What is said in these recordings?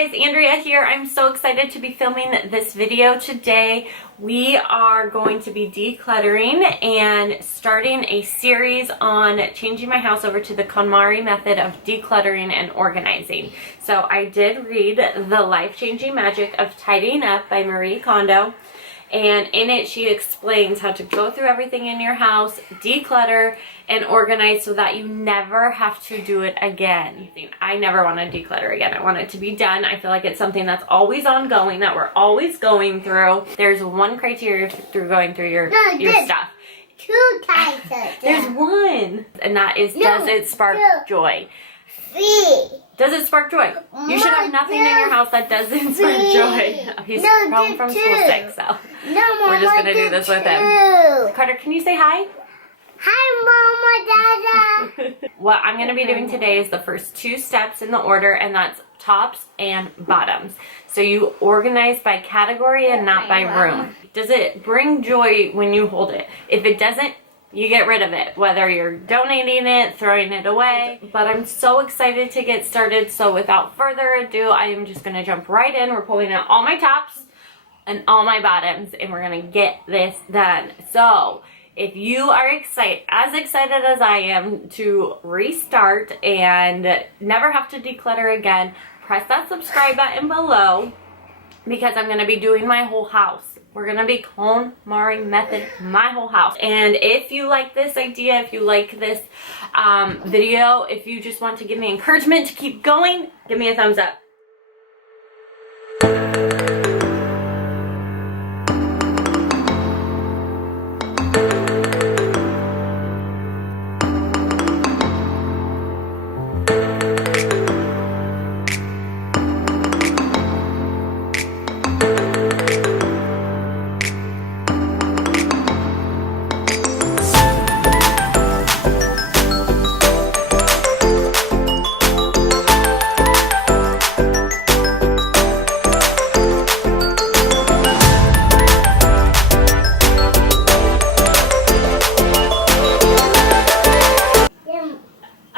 guys, Andrea here. I'm so excited to be filming this video today. We are going to be decluttering and starting a series on changing my house over to the Konmari Method of Decluttering and Organizing. So I did read The Life-Changing Magic of Tidying Up by Kondo. And in it, she explains how to go through everything in your house, declutter, and organize so that you never have to do it again. I never want to declutter again. I want it to be done. I feel like it's something that's always ongoing, that we're always going through. There's one criteria through going through your stuff. Two types of There's one, and that is, does it spark joy? Does it spark joy? You should have nothing in your house that doesn't spark joy. He's home from school sick, so we're just going to do this with him. Carter, can you say hi? Hi, Mama, Dada. What I'm going to be doing today is the first two steps in the order, and that's tops and bottoms. So you organize by category and not by room. Does it bring joy when you hold it? If it doesn't, you get rid of it, whether you're donating it, throwing it away. But I'm so excited to get started, so without further ado, I am just going to jump right in. We're pulling out all my tops and all my bottoms, and we're going to get this done. So if you are as excited as I am to restart and never have to declutter again, press that subscribe button below, because I'm going to be doing my whole house. We're going to be Konmari Method my whole house. And if you like this idea, if you like this video, if you just want to give me encouragement to keep going, give me a thumbs up.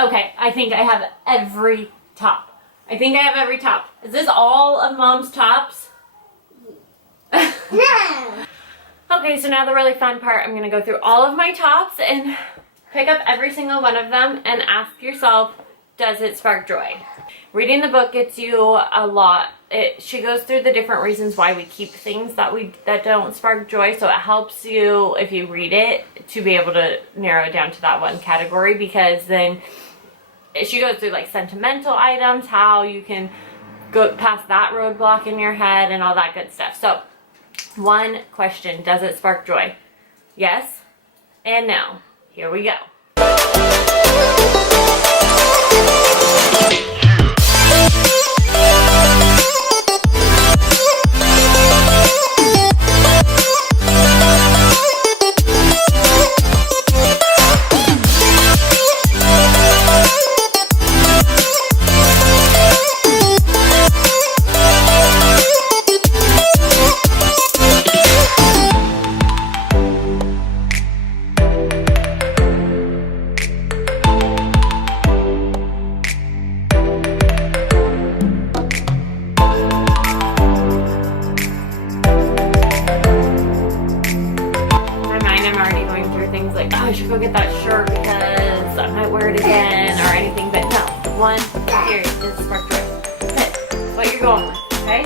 Okay, I think I have every top. Is this all of Mom's tops? No. Okay, so now the really fun part. I'm going to go through all of my tops and pick up every single one of them and ask yourself, does it spark joy? Reading the book gets you a lot. She goes through the different reasons why we keep things that don't spark joy, so it helps you, if you read it, to be able to narrow it down to that one category, because then she goes through like sentimental items, how you can go past that roadblock in your head and all that good stuff. So one question, does it spark joy? Yes and no. Here we go. I should go get that shirt because I might wear it again or anything, but no, one, serious, this is spark joy. That's it. What you're going with, okay?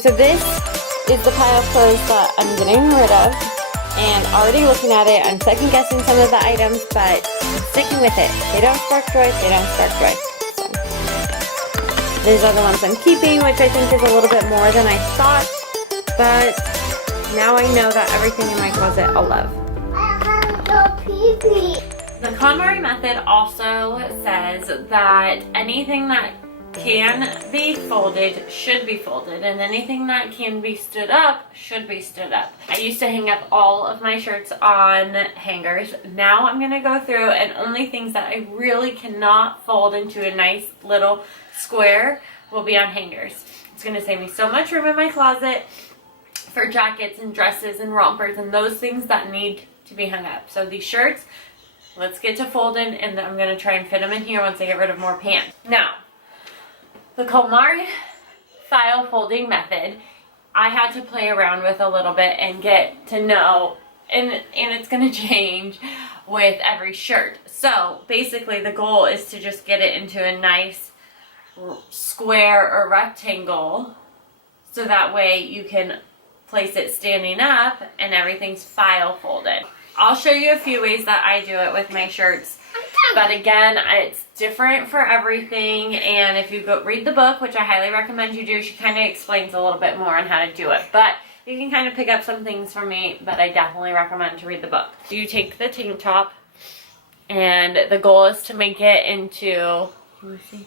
So this is the pile of clothes that I'm getting rid of, and already looking at it, I'm second guessing some of the items, but I'm sticking with it. They don't spark joy, they don't spark joy. So these are the ones I'm keeping, which I think is a little bit more than I thought, but Now I know that everything in my closet I'll love. I have to pee-pee. The Konmari Method also says that anything that can be folded should be folded, and anything that can be stood up should be stood up. I used to hang up all of my shirts on hangers. Now I'm going to go through and only things that I really cannot fold into a nice little square will be on hangers. It's going to save me so much room in my closet for jackets and dresses and rompers and those things that need to be hung up. So these shirts, let's get to folding, and then I'm going to try and fit them in here once I get rid of more pants. Now, the Konmari file folding method, I had to play around with a little bit and get to know, and it's going to change with every shirt. So basically the goal is to just get it into a nice square or rectangle, so that way you can place it standing up and everything's file folded. I'll show you a few ways that I do it with my shirts. But again, it's different for everything, and if you go read the book, which I highly recommend you do, she kind of explains a little bit more on how to do it. But you can kind of pick up some things from me, but I definitely recommend to read the book. You take the tank top, and the goal is to make it into, let me see,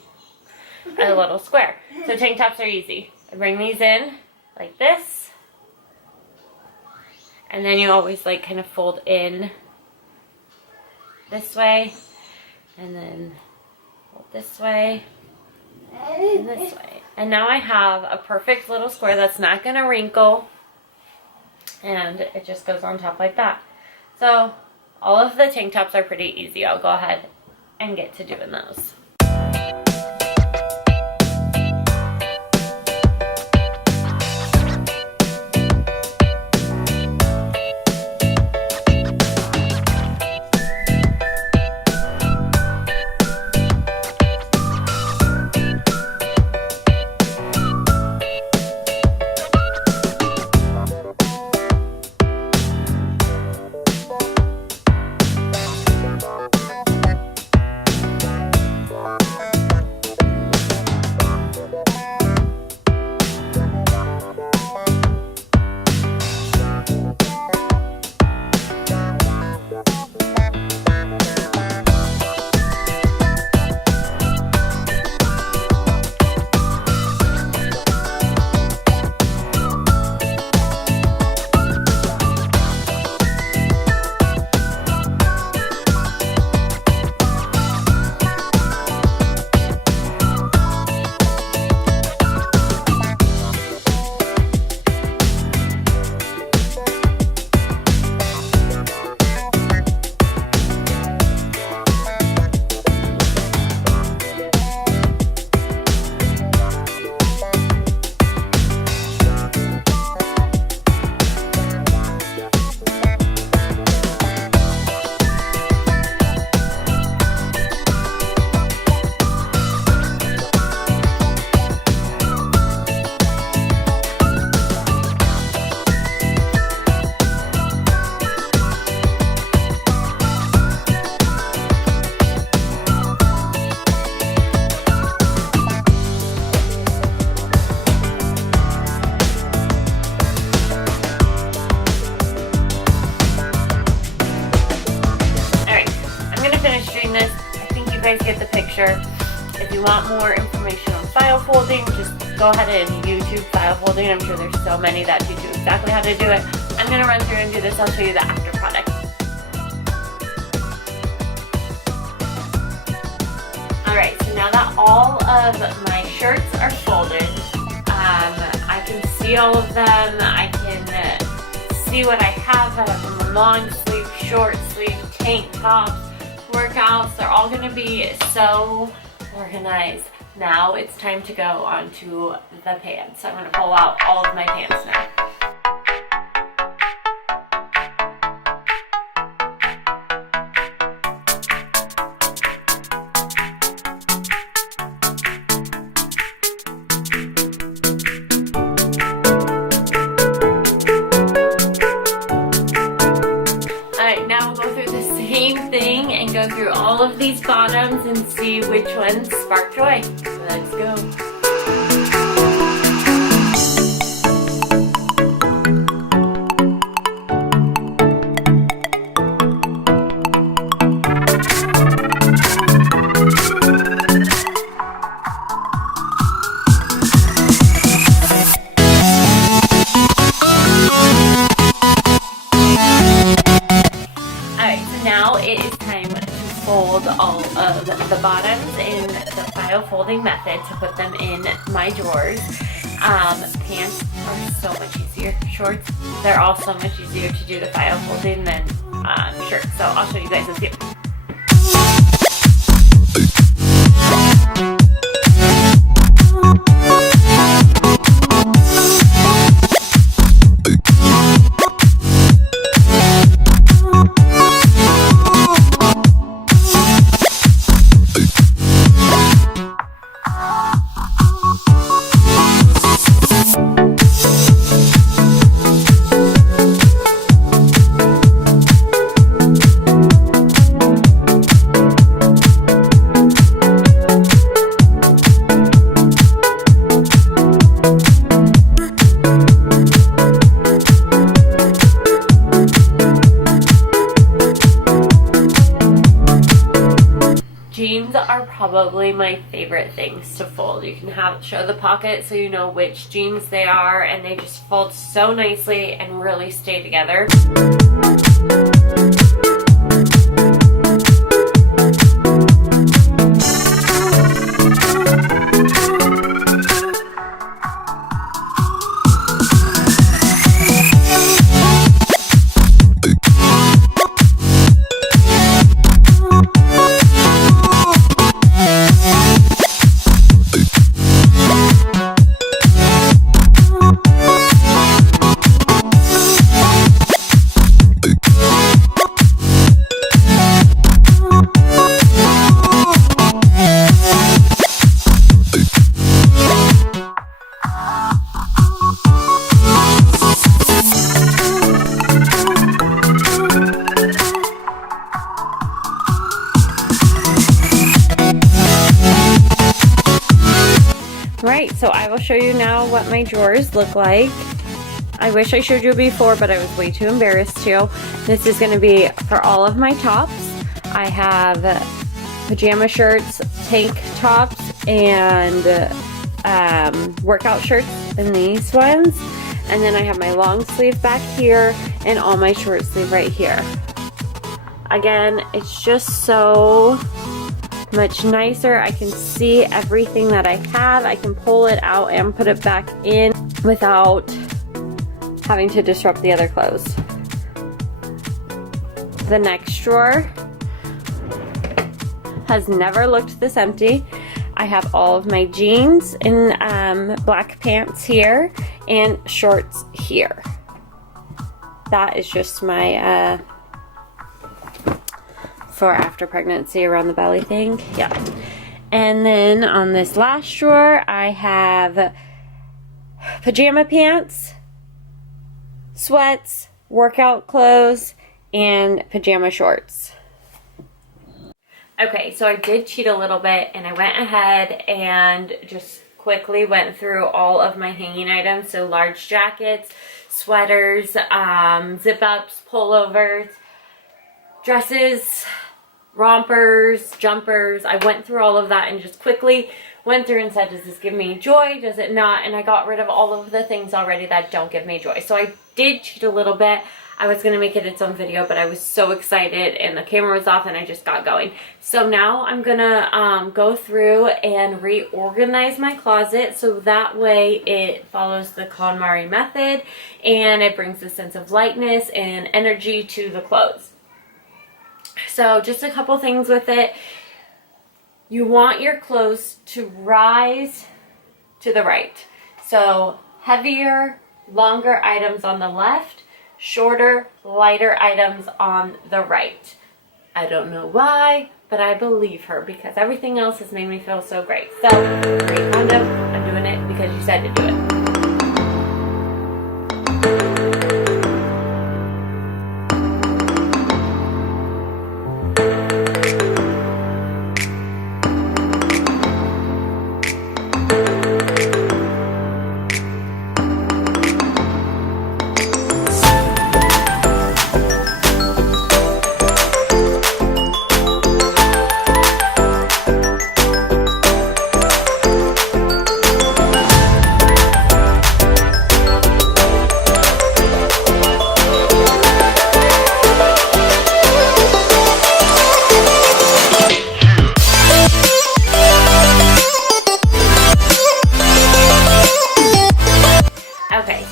a little square. So tank tops are easy. I bring these in like this, and then you always like kind of fold in this way, and then fold this way, and this way. And now I have a perfect little square that's not going to wrinkle, and it just goes on top like that. So all of the tank tops are pretty easy. I'll go ahead and get to doing those. Get the picture. If you want more information on file folding, just go ahead and YouTube file folding. I'm sure there's so many that teach you exactly how to do it. I'm going to run through and do this. I'll show you the after product. Alright, so now that all of my shirts are folded, I can see all of them. I can see what I have. I have them long sleeve, short sleeve, tank tops, workouts. They're all going to be so organized. Now it's time to go on to the pants. I'm going to pull out all of my pants now. Thing and go through all of these bottoms and see which ones spark joy. Let's go. bottoms in the file folding method to put them in my drawers. Pants are so much easier. Shorts, they're all so much easier to do the file folding than shirts. So I'll show you guys a few. Jeans are probably my favorite things to fold. You can show the pocket so you know which jeans they are, and they just fold so nicely and really stay together. Right, so I will show you now what my drawers look like. I wish I showed you before, but I was way too embarrassed to. This is going to be for all of my tops. I have pajama shirts, tank tops, and workout shirts in these ones. And then I have my long sleeve back here and all my short sleeve right here. Again, it's just so much nicer. I can see everything that I have. I can pull it out and put it back in without having to disrupt the other clothes. The next drawer has never looked this empty. I have all of my jeans and black pants here and shorts here. That is just my for after pregnancy around the belly thing. Yeah. And then on this last drawer, I have pajama pants, sweats, workout clothes, and pajama shorts. Okay, so I did cheat a little bit, and I went ahead and just quickly went through all of my hanging items. So large jackets, sweaters, zip-ups, pullovers, dresses, rompers, jumpers. I went through all of that and just quickly went through and said, does this give me joy? Does it not? And I got rid of all of the things already that don't give me joy. So I did cheat a little bit. I was going to make it its own video, but I was so excited and the camera was off and I just got going. So now I'm going to go through and reorganize my closet so that way it follows the Konmari method and it brings a sense of lightness and energy to the clothes. So just a couple things with it. You want your clothes to rise to the right. So heavier, longer items on the left, shorter, lighter items on the right. I don't know why, but I believe her because everything else has made me feel so great. So, Marie Kondo, I'm doing it because you said to do it.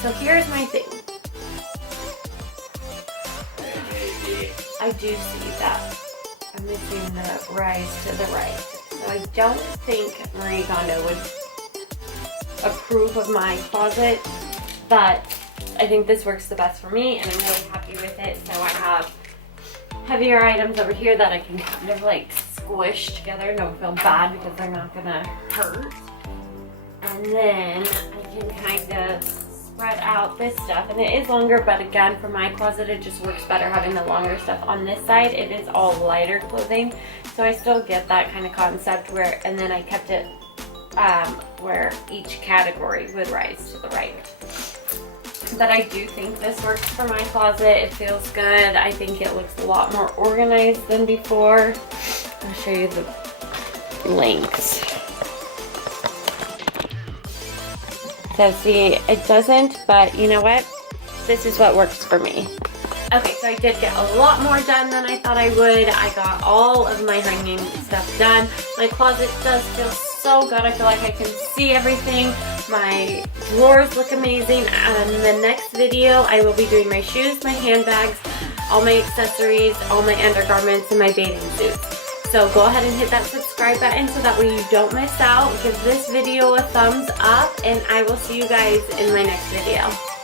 So here's my thing. I do see that I'm missing the rise to the right. So I don't think Marie Kondo would approve of my closet, but I think this works the best for me and I'm really happy with it. So I have heavier items over here that I can kind of like squish together. Don't feel bad because they're not gonna hurt. And then I can kind of spread out this stuff, and it is longer, but again, for my closet it just works better having the longer stuff on this side. It is all lighter clothing, so I still get that kind of concept where, and then I kept it where each category would rise to the right. But I do think this works for my closet. It feels good. I think it looks a lot more organized than before. I'll show you the links. So see, it doesn't, but you know what? This is what works for me. Okay, so I did get a lot more done than I thought I would. I got all of my hanging stuff done. My closet does feel so good. I feel like I can see everything. My drawers look amazing. In the next video, I will be doing my shoes, my handbags, all my accessories, all my undergarments, and my bathing suits. So go ahead and hit that subscribe button so that way you don't miss out. Give this video a thumbs up, and I will see you guys in my next video.